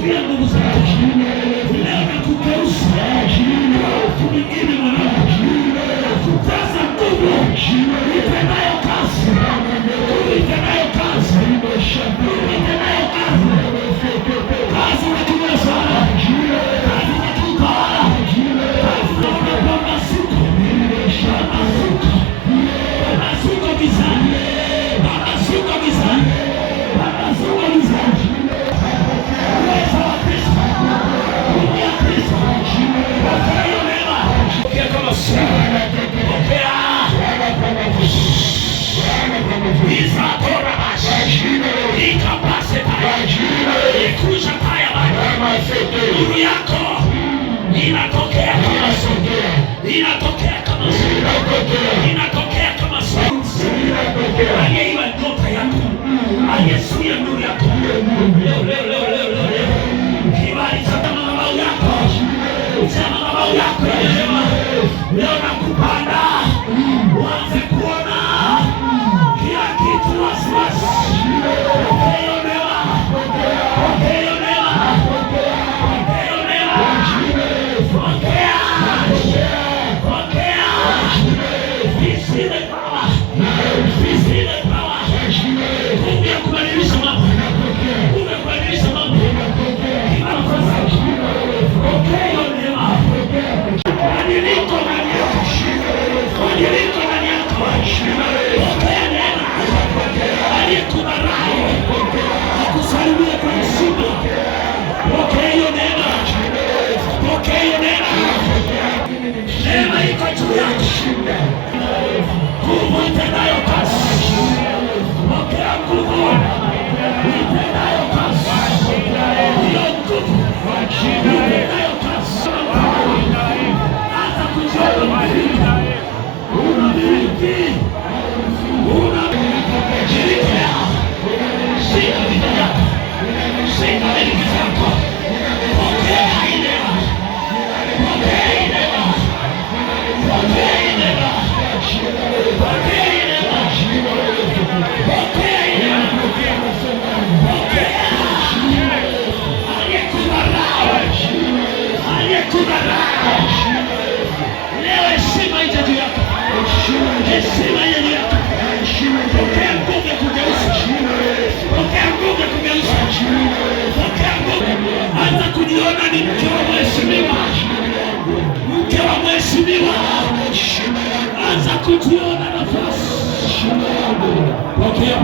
Achilia nguvu zako. Leo nakugeuza mtu mwingine mwanangu. Nakujaza nguvu itendayo kazi. Itendayo kazi. Itendayo kazi. Kazi unakuweza. Kazi unakutawala. Kazi unapambazuka. Pambazuka. Pambazuka gizani. Pambazuka gizani. Pambazuka gizani. Uweza wa Kristo. Nguvu ya Kristo. Pokea hiyo neema. Pokea kama sana. Pokea. Iza tora bashi. Ikapase taya. Ikusha taya baya. Nuru yako inatokea kama sana. Inatokea kama sana. Inatokea kama sana. Aliyeiba nyota yako. Aliyezuia nuru yako. Leo. Kibali cha madhabahu yako. Cha madhabahu yako. Leo nakupanda. Uanze kuona kila kitu wasiwasi. Pokea hiyo neema. Pokea hiyo neema. Pokea hiyo neema. Pokea. Pokea. Receive the power. Receive the power. Nguvu ya kubadilisha mambo. Nguvu ya kubadilisha mambo. Pokea hiyo neema. Badiliko ndani yako. Badiliko ndani yako. Pokea neema. Aliyekudharau akusalimie kwa heshima. Pokea hiyo neema. Pokea hiyo neema. Neema iko juu yako. Nguvu itendayo kazi. Pokea nguvu itendayo kazi. Hiyo nguvu itendayo kazi. Hata kujiona unamiliki. Shika vitu vyako. Shika miliki zako. Pokea hii neema. Pokea hii neema. Pokea hii neema. Pokea hii neema. Pokea hii neema. Pokea. Aliyekudharau. Aliyekudharau. Leo heshima ije juu yako. Heshima ije juu yako. Pokea nguvu ya kugeuza. Pokea nguvu ya kugeuza. Pokea nguvu. Anza kujiona ni mke wa mheshimiwa. Mke wa mheshimiwa. Anza kujiona nafasi. Pokea.